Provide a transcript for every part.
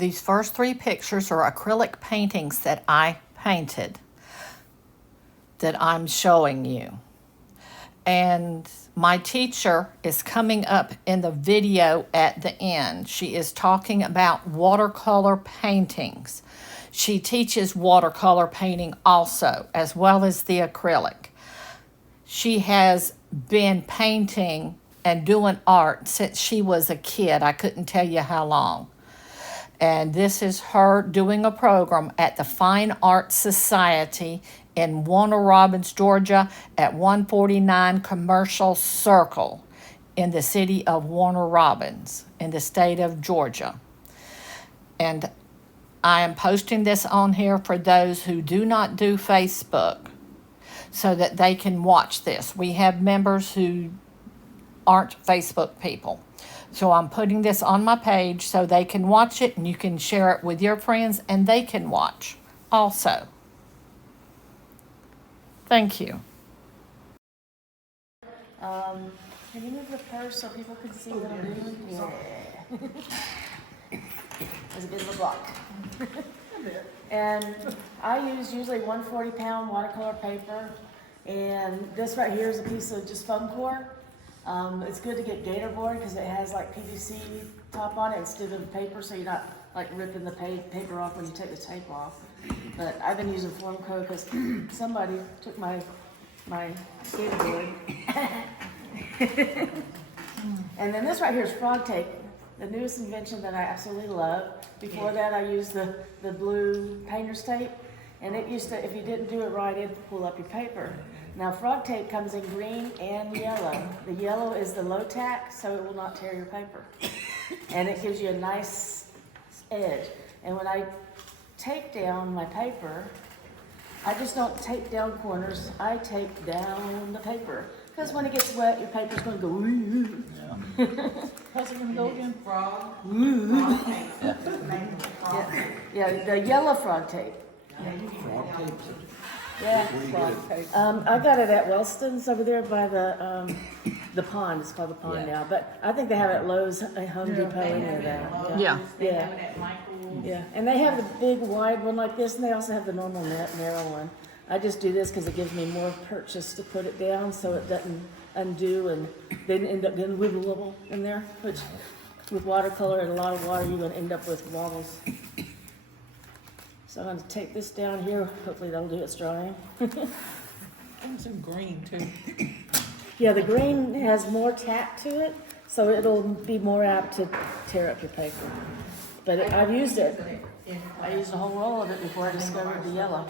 These first 3 pictures are acrylic paintings that I painted that I'm showing you. And my teacher is coming up in the video at the end. She is talking about watercolor paintings. She teaches watercolor painting also, as well as the acrylic. She has been painting and doing art since she was a kid. I couldn't tell you how long. And this is her doing a program at the Fine Arts Society in Warner Robins, Georgia, at 149 Commercial Circle in the city of Warner Robins in the state of Georgia. And I am posting this on here for those who do not do Facebook so that they can watch this. We have members who aren't Facebook people. So I'm putting this on my page so they can watch it, and you can share it with your friends and they can watch also. Thank you. Can you move the purse so people can see what I'm doing? Yeah. There's a bit of a block. And I use usually 140-pound watercolor paper, and this right here is a piece of just foam core. It's good to get gator board because it has like PVC top on it instead of paper, so you're not like ripping the paper off when you take the tape off. But I've been using foam core because somebody took my gator board. And then this right here is frog tape, the newest invention that I absolutely love. Before that, I used the blue painter's tape, and it used to, if you didn't do it right, it'd pull up your paper. Now, frog tape comes in green and yellow. The yellow is the low tack, so it will not tear your paper. And it gives you a nice edge. And when I tape down my paper, I just don't tape down corners, I tape down the paper. Because when it gets wet, your paper's going to go, ooh. How's it going to go again? Frog. Ooh. Yeah, the yellow frog tape. Frog tape. Yeah, I got it at Wellston's over there by the pond. It's called the pond now, but I think they have it at Lowe's, Home Depot, any of that. Yeah. Yeah, and they have the big wide one like this, and they also have the normal narrow one. I just do this because it gives me more purchase to put it down, so it doesn't undo and then end up getting wibbleable in there. Which, with watercolor and a lot of water, you're going to end up with wobbles. So I'm going to take this down here. Hopefully that'll do its drying. And some green too. Yeah, the green has more tack to it, so it'll be more apt to tear up your paper. But I've used it. I used a whole roll of it before I discovered the yellow.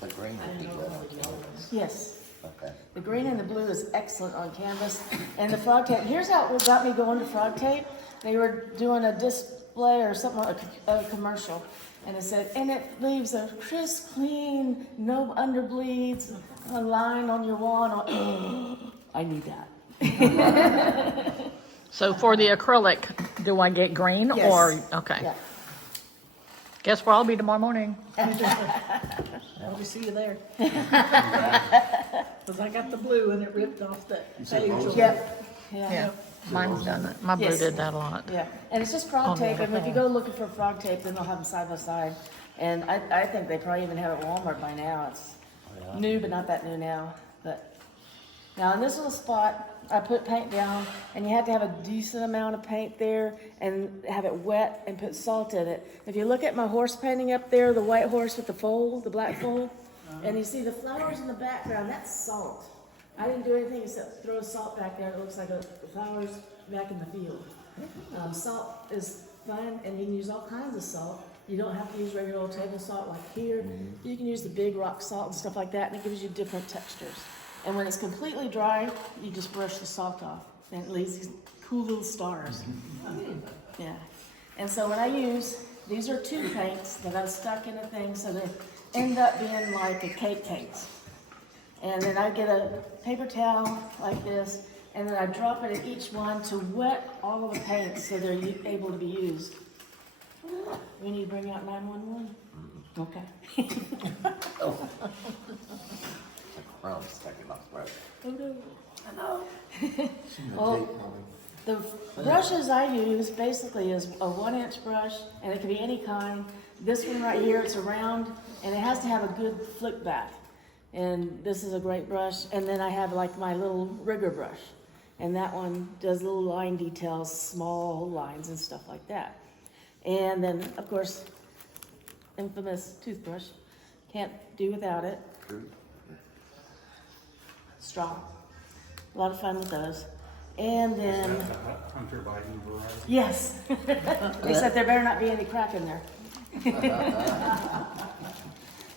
The green would be good on canvas. Yes. Okay. The green and the blue is excellent on canvas. And the frog tape, here's how it got me going to frog tape. They were doing a display or something, a commercial. And it said, and it leaves a crisp, clean, no underbleeds, a line on your wall. And I need that. So for the acrylic, do I get green Yes. or, okay. Yeah. Guess where I'll be tomorrow morning. I'll see you there. Because I got the blue and it ripped off that page. Yep. Yeah, mine's done it. My blue Yes. did that a lot. Yeah, and it's just frog On the tape, other and if you thing. go looking for frog tape, then they'll have them side by side. And I think they probably even have it at Walmart by now. It's new, but not that new now. But now in this little spot, I put paint down, and you have to have a decent amount of paint there and have it wet and put salt in it. If you look at my horse painting up there, the white horse with the foal, the black foal, and you see the flowers in the background, that's salt. I didn't do anything except throw salt back there. It looks like the flowers back in the field. Salt is fun, and you can use all kinds of salt. You don't have to use regular old table salt like here. You can use the big rock salt and stuff like that, and it gives you different textures. And when it's completely dry, you just brush the salt off, and it leaves these cool little stars. Yeah. And so when I use, these are two paints that I've stuck in a thing, so they end up being like a cakes. And then I get a paper towel like this, and then I drop it in each one to wet all of the paints so they're able to be used. We need to bring out 911? Okay. Oh. Crumbs sticking off bread. Oh no. I know. She Oh. tape on The brushes I use basically is a 1-inch brush, and it can be any kind. This one right here, it's a round, and it has to have a good flick back. And this is a great brush. And then I have like my little rigger brush, and that one does little line details, small lines and stuff like that. And then, of course, infamous toothbrush. Can't do without it. Straw. A lot of fun with those. And then, Is that the Hunter Biden variety? yes. Except there better not be any crack in there.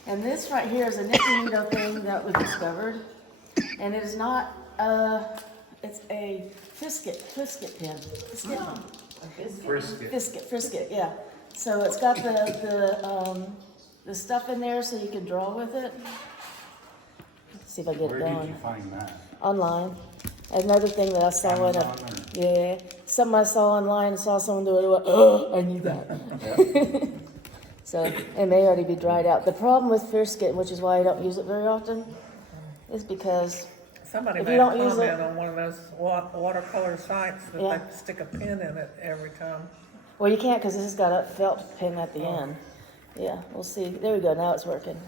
And this right here is a nifty neato thing that was discovered. And it is not, it's a Frisket pen. Frisket, yeah. So it's got the stuff in there so you can draw with it. Let's see if I get Where it did going. you find that? Online. Another thing that I saw in Amazon yeah, something I saw online and saw someone do it. I went, oh, I need that. So it may already be dried out. The problem with Frisket, which is why I don't use it very often, is because Somebody if made you a don't use comment it- on one of those watercolor sites that Yeah. they stick a pin in it every time. well, you can't because this has got a felt pin at the end. Yeah, we'll see. There we go. Now it's working.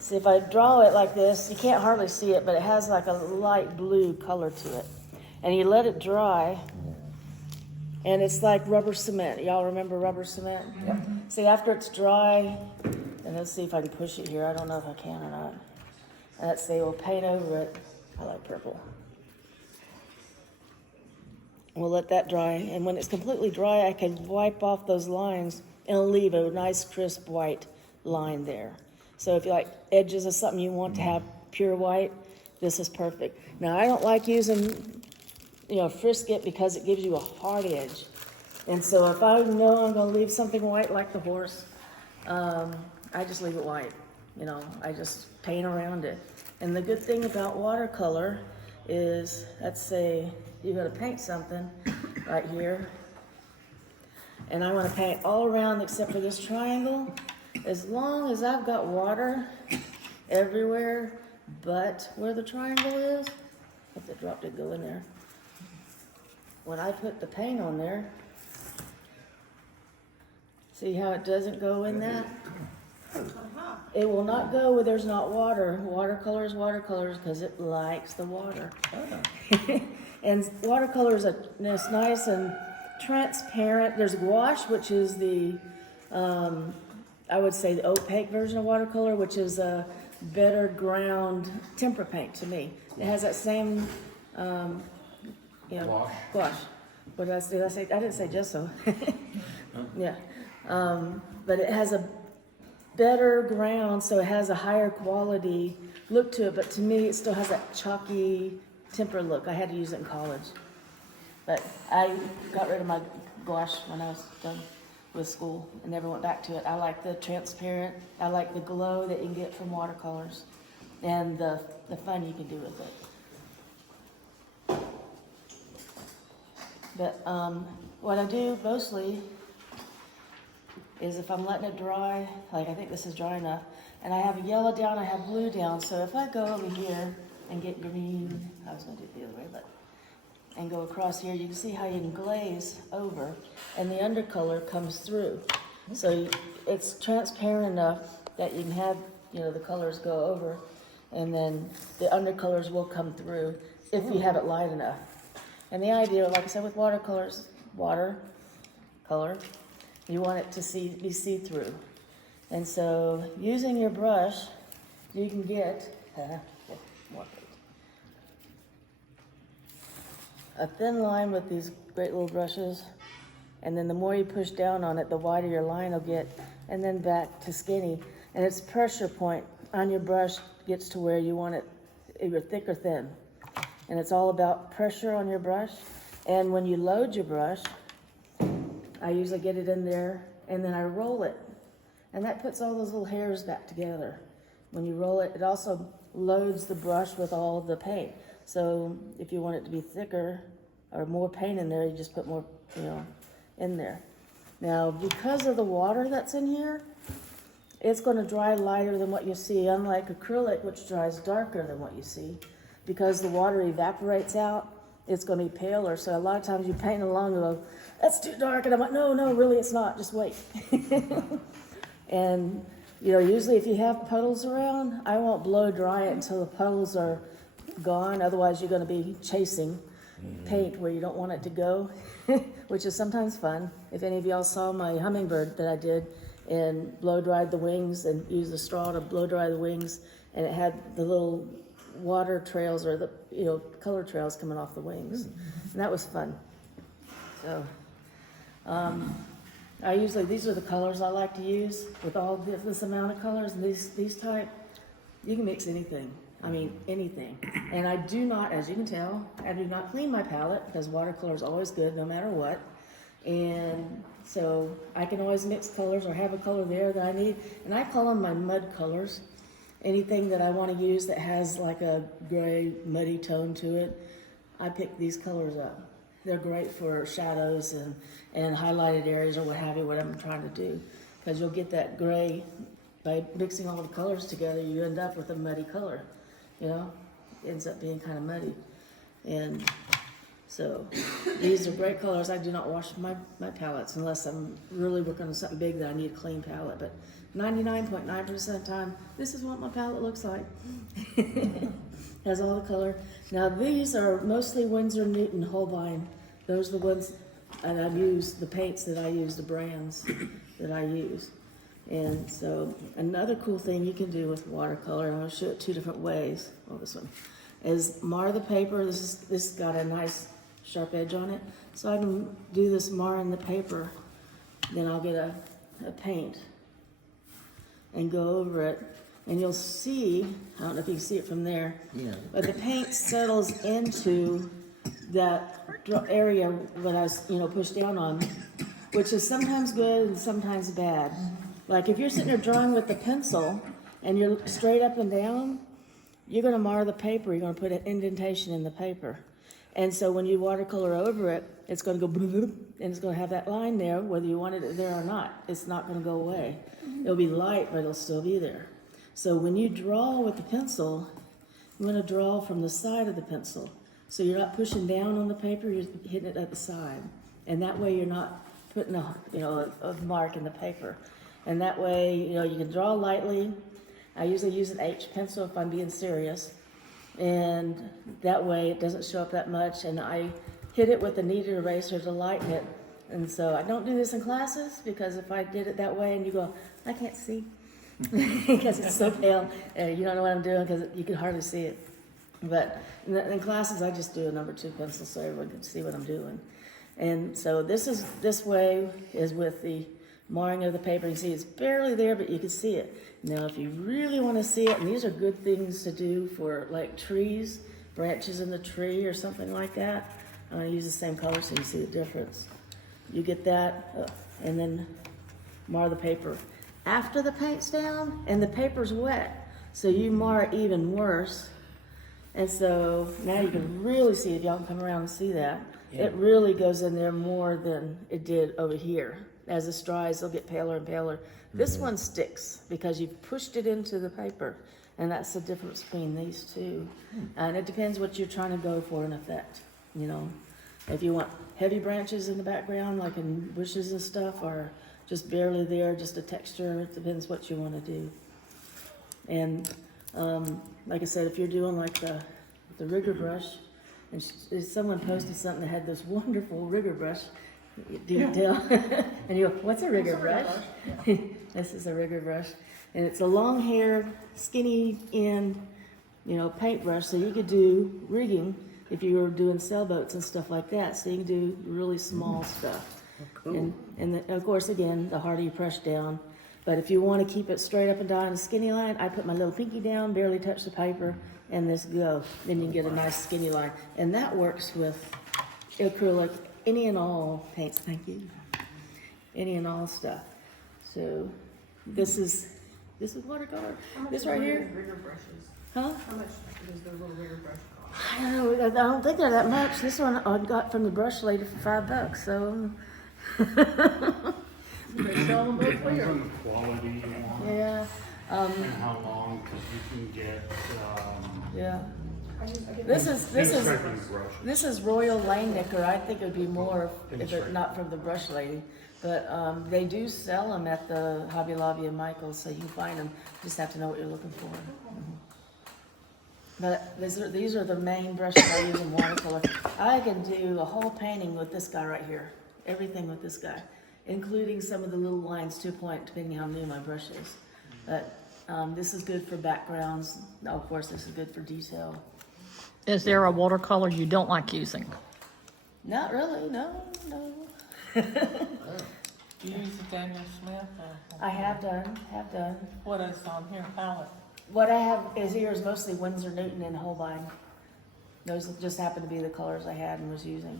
See, if I draw it like this, you can't hardly see it, but it has like a light blue color to it. And you let it dry, and it's like rubber cement. Y'all remember rubber cement? Yep. See, after it's dry, and let's see if I can push it here. I don't know if I can or not. And let's say we'll paint over it. I like purple. We'll let that dry, and when it's completely dry, I can wipe off those lines and it'll leave a nice crisp white line there. So if you like edges of something you want to have pure white, this is perfect. Now I don't like using, Frisket because it gives you a hard edge. And so if I know I'm gonna leave something white like the horse, I just leave it white. I just paint around it. And the good thing about watercolor is, let's say you're gonna paint something right here, and I wanna paint all around except for this triangle. As long as I've got water everywhere but where the triangle is, if the drop did go in there, when I put the paint on there, see how it doesn't go in that? It will not go where there's not water. Watercolors because it likes the water. And watercolor is it's nice and transparent. There's gouache, which is the, I would say the opaque version of watercolor, which is a better ground tempera paint to me. It has that same, Gouache. gouache. What did I say? I didn't say gesso. Yeah. But it has a better ground, so it has a higher quality look to it. But to me, it still has that chalky tempera look. I had to use it in college. But I got rid of my gouache when I was done with school and never went back to it. I like the transparent, I like the glow that you can get from watercolors and the fun you can do with it. But what I do mostly is if I'm letting it dry, like I think this is dry enough, and I have yellow down, I have blue down, so if I go over here and get green, I was gonna do it the other way, and go across here, you can see how you can glaze over, and the undercolor comes through. So it's transparent enough that you can have, the colors go over, and then the undercolors will come through if you have it light enough. And the idea, like I said, with watercolors, watercolor, you want it to be see-through. And so using your brush, you can get a thin line with these great little brushes, and then the more you push down on it, the wider your line will get, and then back to skinny. And its pressure point on your brush gets to where you want it, either thick or thin. And it's all about pressure on your brush. And when you load your brush, I usually get it in there, and then I roll it. And that puts all those little hairs back together. When you roll it, it also loads the brush with all the paint. So if you want it to be thicker or more paint in there, you just put more, in there. Now, because of the water that's in here, it's going to dry lighter than what you see, unlike acrylic, which dries darker than what you see. Because the water evaporates out, it's gonna be paler. So a lot of times you paint along and go, that's too dark. And I'm like, no, really it's not, just wait. And, you know, usually if you have puddles around, I won't blow dry it until the puddles are gone. Otherwise you're gonna be chasing paint where you don't want it to go, which is sometimes fun. If any of y'all saw my hummingbird that I did and blow dried the wings and used the straw to blow dry the wings, and it had the little water trails or the, you know, color trails coming off the wings. And that was fun. So, I usually, these are the colors I like to use with all this amount of colors, and these type, you can mix anything. I mean, anything. And I do not, as you can tell, I do not clean my palette because watercolor is always good no matter what. And so I can always mix colors or have a color there that I need. And I call them my mud colors. Anything that I want to use that has like a gray, muddy tone to it, I pick these colors up. They're great for shadows and highlighted areas or what have you, what I'm trying to do. Because you'll get that gray, by mixing all the colors together, you end up with a muddy color. You know, it ends up being kind of muddy. And so these are great colors. I do not wash my palettes unless I'm really working on something big that I need a clean palette. But 99.9% of the time, this is what my palette looks like. Has all the color. Now these are mostly Winsor Newton Holbein. Those are the ones that I use, the paints that I use, the brands that I use. And so another cool thing you can do with watercolor, and I'll show it two different ways. Well, this one is mar the paper. This got a nice sharp edge on it. So I can do this marring the paper. Then I'll get a paint and go over it. And you'll see, I don't know if you can see it from there, Yeah. but the paint settles into that area that I pushed down on, which is sometimes good and sometimes bad. Like if you're sitting there drawing with the pencil and you're straight up and down, you're gonna mar the paper, you're gonna put an indentation in the paper. And so when you watercolor over it, it's gonna go bloop, and it's gonna have that line there, whether you wanted it there or not. It's not gonna go away. It'll be light, but it'll still be there. So when you draw with the pencil, you wanna draw from the side of the pencil. So you're not pushing down on the paper, you're hitting it at the side. And that way you're not putting a mark in the paper. And that way, you can draw lightly. I usually use an H pencil if I'm being serious. And that way it doesn't show up that much. And I hit it with a kneaded eraser to lighten it. And so I don't do this in classes because if I did it that way and you go, I can't see because it's so pale, you don't know what I'm doing because you can hardly see it. But in classes, I just do a number 2 pencil so everyone can see what I'm doing. And so this way is with the marring of the paper. You see it's barely there, but you can see it. Now, if you really want to see it, and these are good things to do for like trees, branches in the tree or something like that. I use the same color so you see the difference. You get that, and then mar the paper. After the paint's down and the paper's wet, so you mar it even worse. And so now you can really see, if y'all can come around and see that, it really goes in there more than it did over here. As this dries, they'll get paler and paler. This one sticks because you've pushed it into the paper, and that's the difference between these two. And it depends what you're trying to go for in effect. If you want heavy branches in the background, like in bushes and stuff, or just barely there, just a texture, it depends what you want to do. And like I said, if you're doing like the rigger brush, and someone posted something that had this wonderful rigger brush, do you tell? And you go, what's a rigger brush? This is a rigger brush. And it's a long-haired, skinny end, paintbrush, so you could do rigging if you were doing sailboats and stuff like that. So you can do really small stuff. Cool. And then, of course, again, the harder you press down. But if you want to keep it straight up and down in a skinny line, I put my little pinky down, barely touch the paper, and this go. Then you can get a nice skinny line. And that works with acrylic, any and all paints. Thank you. Any and all stuff. So this is watercolor. This right here. Rigger brushes. Huh? How much does the little rigger brush cost? I don't know. I don't think they're that much. This one I got from the brush lady for $5. So. They sell them both Depends ways. on the quality you want Yeah. and how long, because you can get, Yeah. This is Royal Langnicker. I think it would be more if it not from the brush lady. But they do sell them at the Hobby Lobby and Michael's, so you can find them. Just have to know what you're looking for. But these are the main brushes I use in watercolor. I can do a whole painting with this guy right here. Everything with this guy, including some of the little lines to a point, depending how new my brush is. But this is good for backgrounds. No, of course, this is good for detail. Is there a watercolor you don't like using? Not really, no. You use the Daniel Smith? I have done. What is on here, palette? What I have is here is mostly Winsor Newton and Holbein. Those just happen to be the colors I had and was using.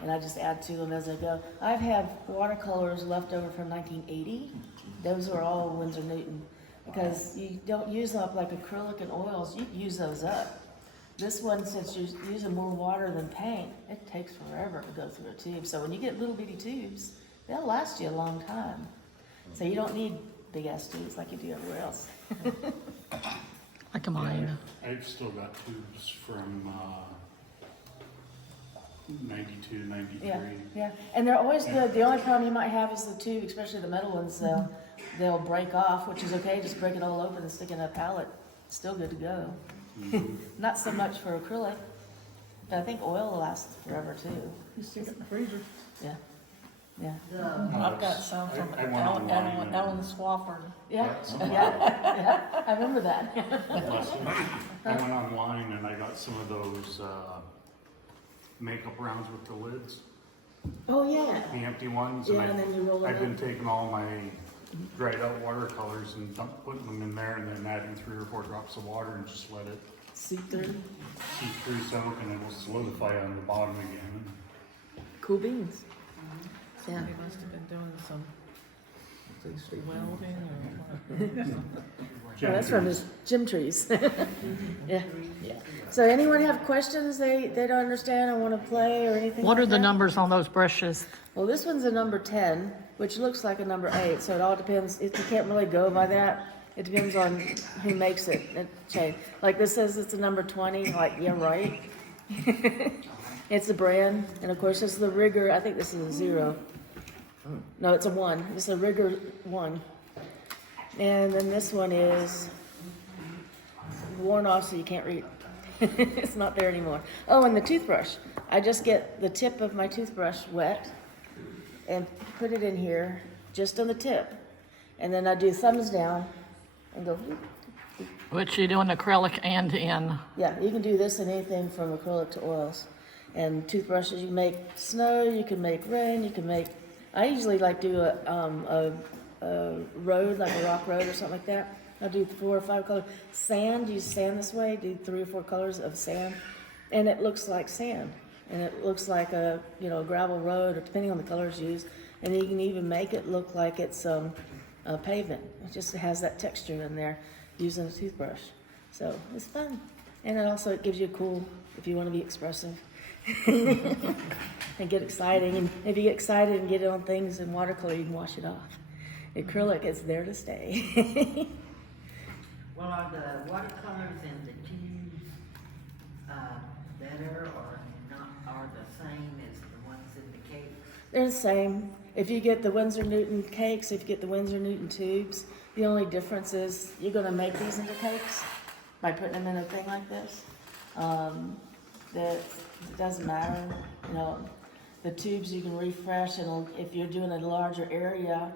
And I just add to them as I go. I've had watercolors left over from 1980. Those are all Winsor Newton. Because you don't use them up like acrylic and oils, you use those up. This one, since you're using more water than paint, it takes forever to go through a tube. So when you get little bitty tubes, they'll last you a long time. So you don't need big ass tubes like you do everywhere else. Like mine. I've still got tubes from 92, 93. Yeah, and they're always good. The only problem you might have is the tube, especially the metal ones, they'll break off, which is okay. Just break it all open and stick it in a palette. Still good to go. Not so much for acrylic, but I think oil will last forever too. You stick it in the freezer. Yeah, yeah, I've got some from I went online Ellen Swafford. yeah, yeah. I remember that. I went online and I got some of those makeup rounds with the lids, Oh yeah. the empty ones. Yeah, and then you roll it I've been up. taking all my dried out watercolors and putting them in there and then adding 3 or 4 drops of water and just let it Seep through. seep through soak and it will solidify on the bottom again. Cool beans. Yeah. He must have been doing some welding or Oh, that's from his gym trees. Yeah. So anyone have questions they don't understand or want to play or anything What like are the that? numbers on those brushes? Well, this one's a number 10, which looks like a number 8, so it all depends. You can't really go by that. It depends on who makes it. Like this says it's a number 20, like, yeah, right. It's a brand, and of course this is the rigger. I think this is a 0. No, it's a 1. This is a rigger 1. And then this one is worn off so you can't read. It's not there anymore. Oh, and the toothbrush. I just get the tip of my toothbrush wet and put it in here, just on the tip. And then I do thumbs down and go, whoop. Which you do in acrylic and in, Yeah, you can do this in anything from acrylic to oils. And toothbrushes, you can make snow, you can make rain, you can make, I usually like do a road, like a rock road or something like that. I'll do 4 or 5 colors. Sand, use sand this way, do 3 or 4 colors of sand. And it looks like sand. And it looks like a, a gravel road, or depending on the colors used. And you can even make it look like it's a pavement. It just has that texture in there using a toothbrush. So it's fun. And it gives you a cool, if you want to be expressive. And get exciting. And if you get excited and get it on things in watercolor, you can wash it off. Acrylic is there to stay. Well, are the watercolors in the tubes better or not, are the same as the ones in the cakes? They're the same. If you get the Winsor Newton cakes, if you get the Winsor Newton tubes, the only difference is you're going to make these into cakes by putting them in a thing like this. That it doesn't matter. The tubes you can refresh, and if you're doing a larger area,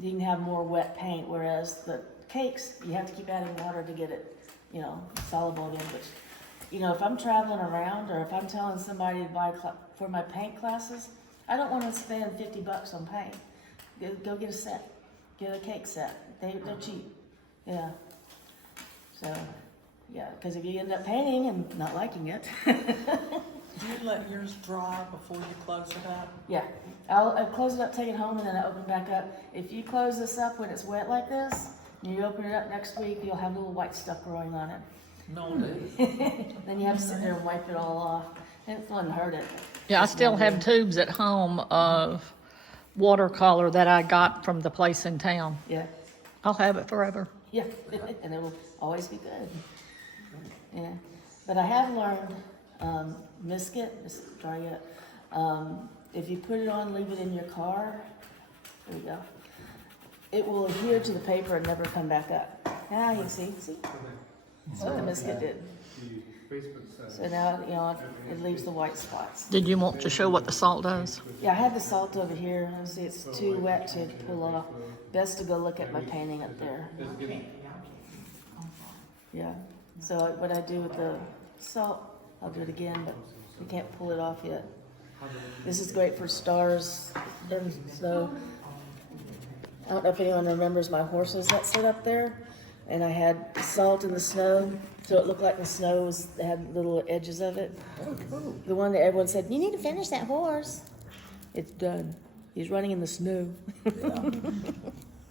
you can have more wet paint, whereas the cakes, you have to keep adding water to get it, soluble again. But, if I'm traveling around or if I'm telling somebody to buy for my paint classes, I don't want to spend $50 on paint. Go get a set. Get a cake set. They're cheap. Yeah. So, yeah, because if you end up painting and not liking it. do you let yours dry before you close it up? Yeah, I'll close it up, take it home, and then I open it back up. If you close this up when it's wet like this, and you open it up next week, you'll have little white stuff growing on it. No, Then you have to sit there and wipe it all off. And it doesn't hurt it. yeah, I still have tubes at home of watercolor that I got from the place in town. Yeah, I'll have it forever. yeah, and it will always be good. Yeah. But I have learned, misket, it's dry yet. If you put it on, leave it in your car, there you go. It will adhere to the paper and never come back up. Now you can see. That's what the misket did. So now, you know, it leaves the white spots. Did you want to show what the salt does? Yeah, I had the salt over here. See, it's too wet to pull off. Best to go look at my painting up there. Yeah. So what I do with the salt, I'll do it again, but you can't pull it off yet. This is great for stars and snow. I don't know if anyone remembers my horses that sit up there, and I had salt in the snow, so it looked like the snow had little edges of it. The one that everyone said, you need to finish that horse. It's done. He's running in the snow.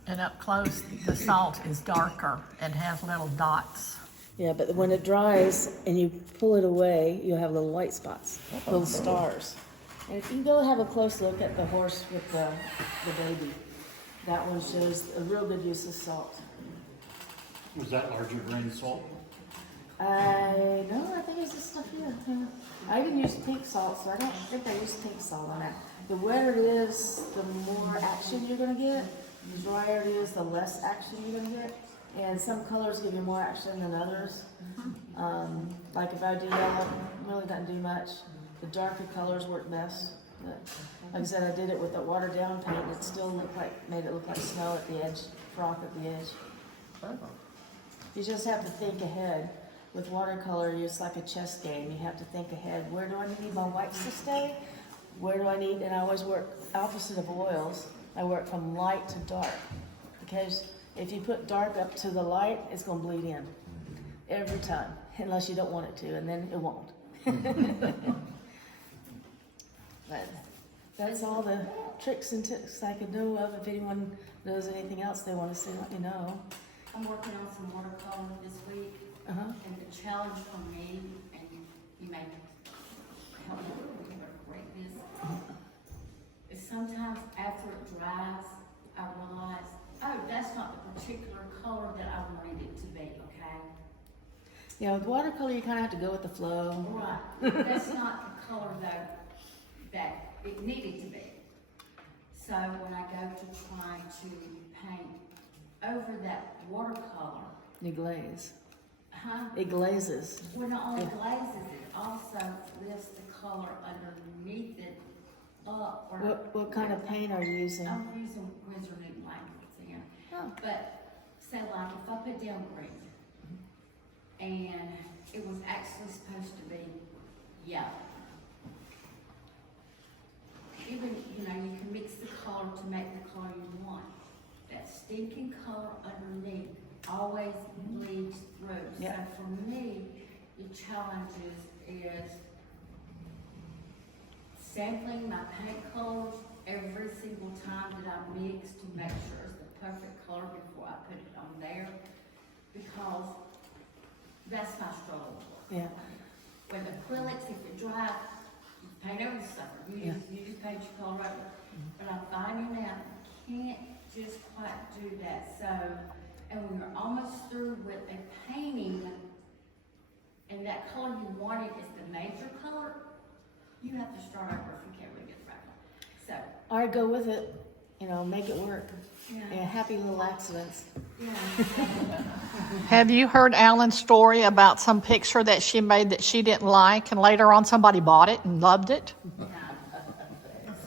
And up close, the salt is darker and has little dots. Yeah, but when it dries and you pull it away, you'll have little white spots, little stars. And if you can go have a close look at the horse with the baby, that one shows a real good use of salt. Was that larger grain salt? I think it's this stuff here. Yeah. I even use pink salt, so I don't think I use pink salt on that. The wetter it is, the more action you're gonna get. The drier it is, the less action you're gonna get. And some colors give you more action than others. Like if I do yellow, really doesn't do much. The darker colors work best. But like I said, I did it with the watered down paint. It still made it look like snow at the edge, froth at the edge. You just have to think ahead. With watercolor, it's like a chess game. You have to think ahead. Where do I need my whites to stay? Where do I need, and I always work opposite of oils. I work from light to dark. Because if you put dark up to the light, it's gonna bleed in. Every time, unless you don't want it to, and then it won't. But that's all the tricks and tips I could know of. If anyone knows anything else they want to see, let me know. I'm working on some watercolor this week, and the challenge for me, and you may help me break this, is sometimes after it dries, I realize, oh, that's not the particular color that I wanted it to be, okay? Yeah, with watercolor, you kind of have to go with the flow. Right, that's not the color though that it needed to be. So when I go to try to paint over that watercolor, You glaze. huh? It glazes. Well, not only glazes, it also lifts the color underneath it up. Or What kind of paint are you using? I'm using Wizarding blankets again. Oh. But say like if I put down green and it was actually supposed to be yellow. Even, you know, you can mix the color to make the color you want. That stinking color underneath always bleeds through. Yeah. So for me, the challenge is sampling my paint colors every single time that I mix to make sure it's the perfect color before I put it on there. Because that's my struggle. Yeah. With acrylics, if it dries, you paint over the stuff. You just paint your color over. But I'm finding out you can't just quite do that. So, and when you're almost through with a painting, and that color you wanted is the major color, you have to start over if you can't really get it right. So, Or go with it, you know, make it work. yeah. Yeah, happy little accidents. Yeah. Have you heard Alan's story about some picture that she made that she didn't like, and later on somebody bought it and loved it? No.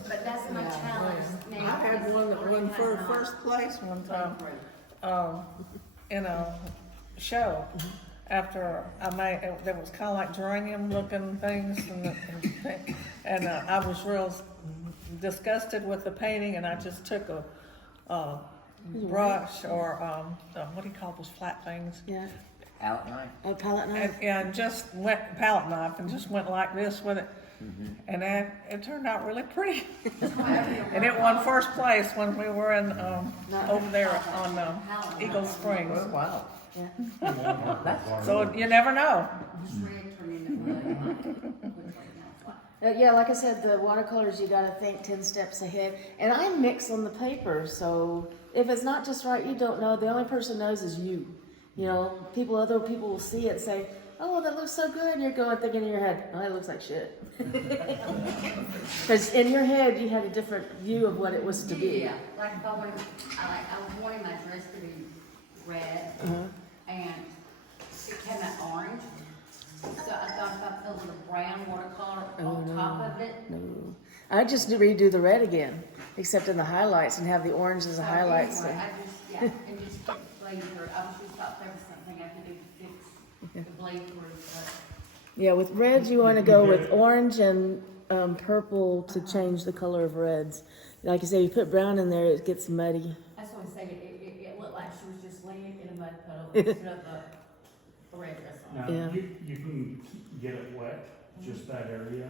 But that's my challenge now. I had one that won for first place one time, in a show. After I made, there was kind of like geranium looking things, and I was real disgusted with the painting, and I just took a brush or what do you call those flat things? Yeah. Out night. A palette knife. And just went palette knife and just went like this with it. And then it turned out really pretty. And it won first place when we were in over there on Eagle Springs. Oh, wow. Yeah. So you never know. Yeah, like I said, the watercolors, you gotta think 10 steps ahead. And I mix on the paper, so if it's not just right, you don't know. The only person knows is you. You know, other people will see it and say, oh, that looks so good. And you're going thinking in your head, oh, that looks like shit. Because in your head, you had a different view of what it was to be. Yeah, like if I wanted, I was wanting my dress to be red, and it came out orange. So I thought if I put a little brown watercolor on top of it. No. I just redo the red again, except in the highlights and have the orange as the highlights. Anyway, I just, yeah, and just keep bleeding through. I was just thought there was something I could do to fix the bleed through, but. Yeah, with reds, you want to go with orange and purple to change the color of reds. Like you say, you put brown in there, it gets muddy. That's what I say, it looked like she was just laying in a mud puddle instead of a red dress on. Now, Yeah. you can get it wet, just that area,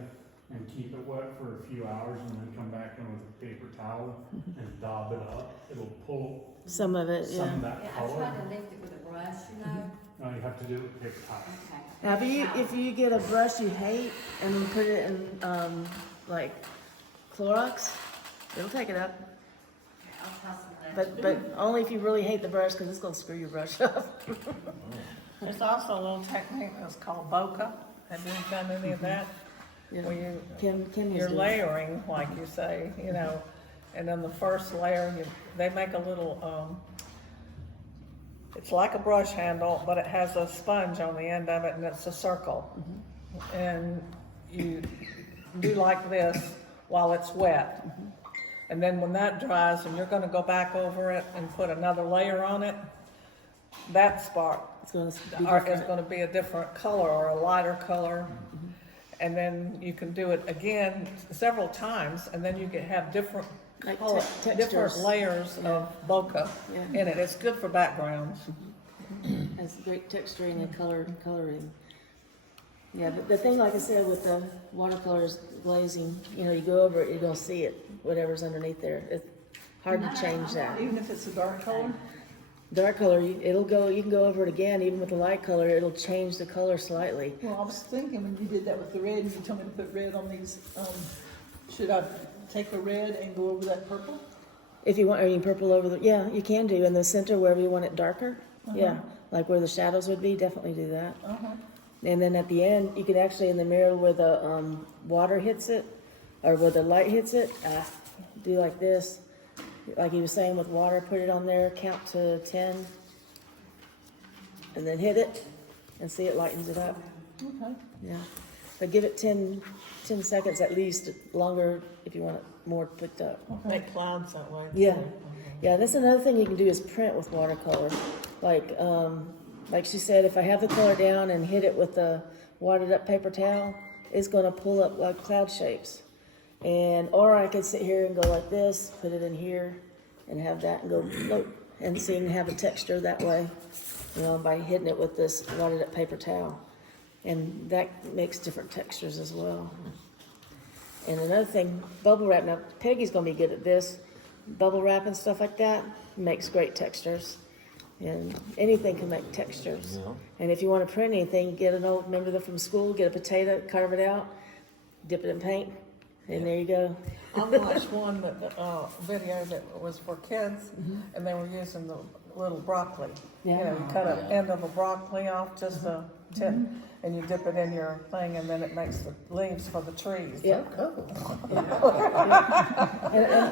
and keep it wet for a few hours, and then come back in with a paper towel and daub it up. It'll pull Some of it, some yeah. of that Yeah, I color. tried to lift it with a brush, you know? No, you have to do it with paper towel. Okay. Now, if you get a brush you hate and then put it in like Clorox, it'll take it up. I'll toss some of that. But only if you really hate the brush, because it's going to screw your brush up. There's also a little technique that's called bokeh. Have you done any of that? Yeah. Where you, Kim you're is doing- layering, like you say, you know, and then the first layer, they make a little, it's like a brush handle, but it has a sponge on the end of it, and it's a circle. And you do like this while it's wet. And then when that dries, and you're gonna go back over it and put another layer on it, that spot It's going to be is different. gonna be a different color or a lighter color. And then you can do it again several times, and then you can have different Like color, textures. different layers of bokeh Yeah. in it. It's good for backgrounds. Has great texturing and coloring. Yeah, but the thing, like I said, with the watercolors glazing, you know, you go over it, you're gonna see it, whatever's underneath there. It's hard to change that. Even if it's a dark color? Dark color, you can go over it again, even with the light color, it'll change the color slightly. Well, I was thinking when you did that with the red, and you told me to put red on these, should I take the red and go over that purple? If you want, I mean, purple over the, yeah, you can do in the center wherever you want it darker. Yeah, like where the shadows would be, definitely do that. And then at the end, you can actually, in the mirror where the water hits it, or where the light hits it, do like this. Like he was saying with water, put it on there, count to 10, and then hit it, and see it lightens it up. Okay. Yeah, but give it 10 seconds at least, longer if you want it more picked up. Make clouds that way. Yeah, yeah. That's another thing you can do is print with watercolor. Like she said, if I have the color down and hit it with the watered up paper towel, it's going to pull up like cloud shapes. Or I could sit here and go like this, put it in here, and have that and go look and see and have a texture that way, you know, by hitting it with this watered up paper towel. And that makes different textures as well. And another thing, bubble wrap. Now, Peggy's gonna be good at this. Bubble wrap and stuff like that makes great textures. And anything can make textures. And if you want to print anything, get an old, remember from school, get a potato, carve it out, dip it in paint, and there you go. I watched one video that was for kids, and they were using the little broccoli. Yeah. You know, you cut an end of a broccoli off, just a tip, and you dip it in your thing, and then it makes the leaves for the trees. Yeah.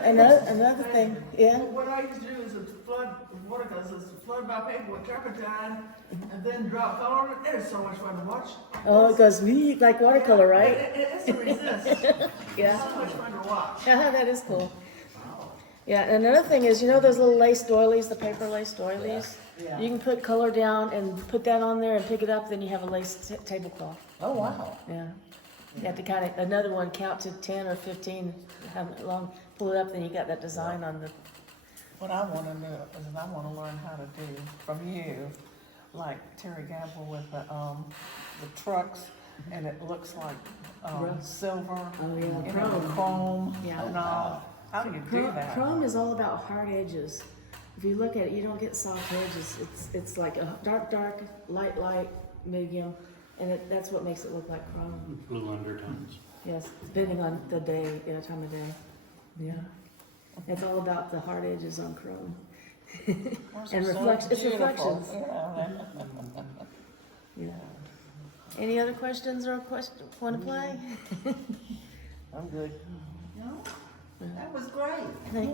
And another thing, yeah. What I used to do is flood watercolors, is to flood my paper with turpentine and then drop color on it. It's so much fun to watch. Oh, it goes like watercolor, right? It's a resist. Yeah. So much fun to watch. That is cool. Yeah, and another thing is, you know those little lace doilies, the paper lace doilies? Yeah. You can put color down and put that on there and pick it up, then you have a lace tablecloth. Oh, wow. Yeah. You have to kind of, another one, count to 10 or 15, have it long, pull it up, then you got that design on the, What I want to do is I want to learn how to do from you, like Terry Gamble with the trucks, and it looks like silver, Oh, yeah, you know, chrome, Yeah. and all. How do you do that? Chrome is all about hard edges. If you look at it, you don't get soft edges. It's like a dark, light, medium, and that's what makes it look like chrome. Blue undertones. Yes, depending on the day, time of day. Yeah. It's all about the hard edges on chrome. Those And are so it's beautiful. reflections. Yeah. Yeah. Any other questions or want to play? I'm good. No, that was great. Thanks.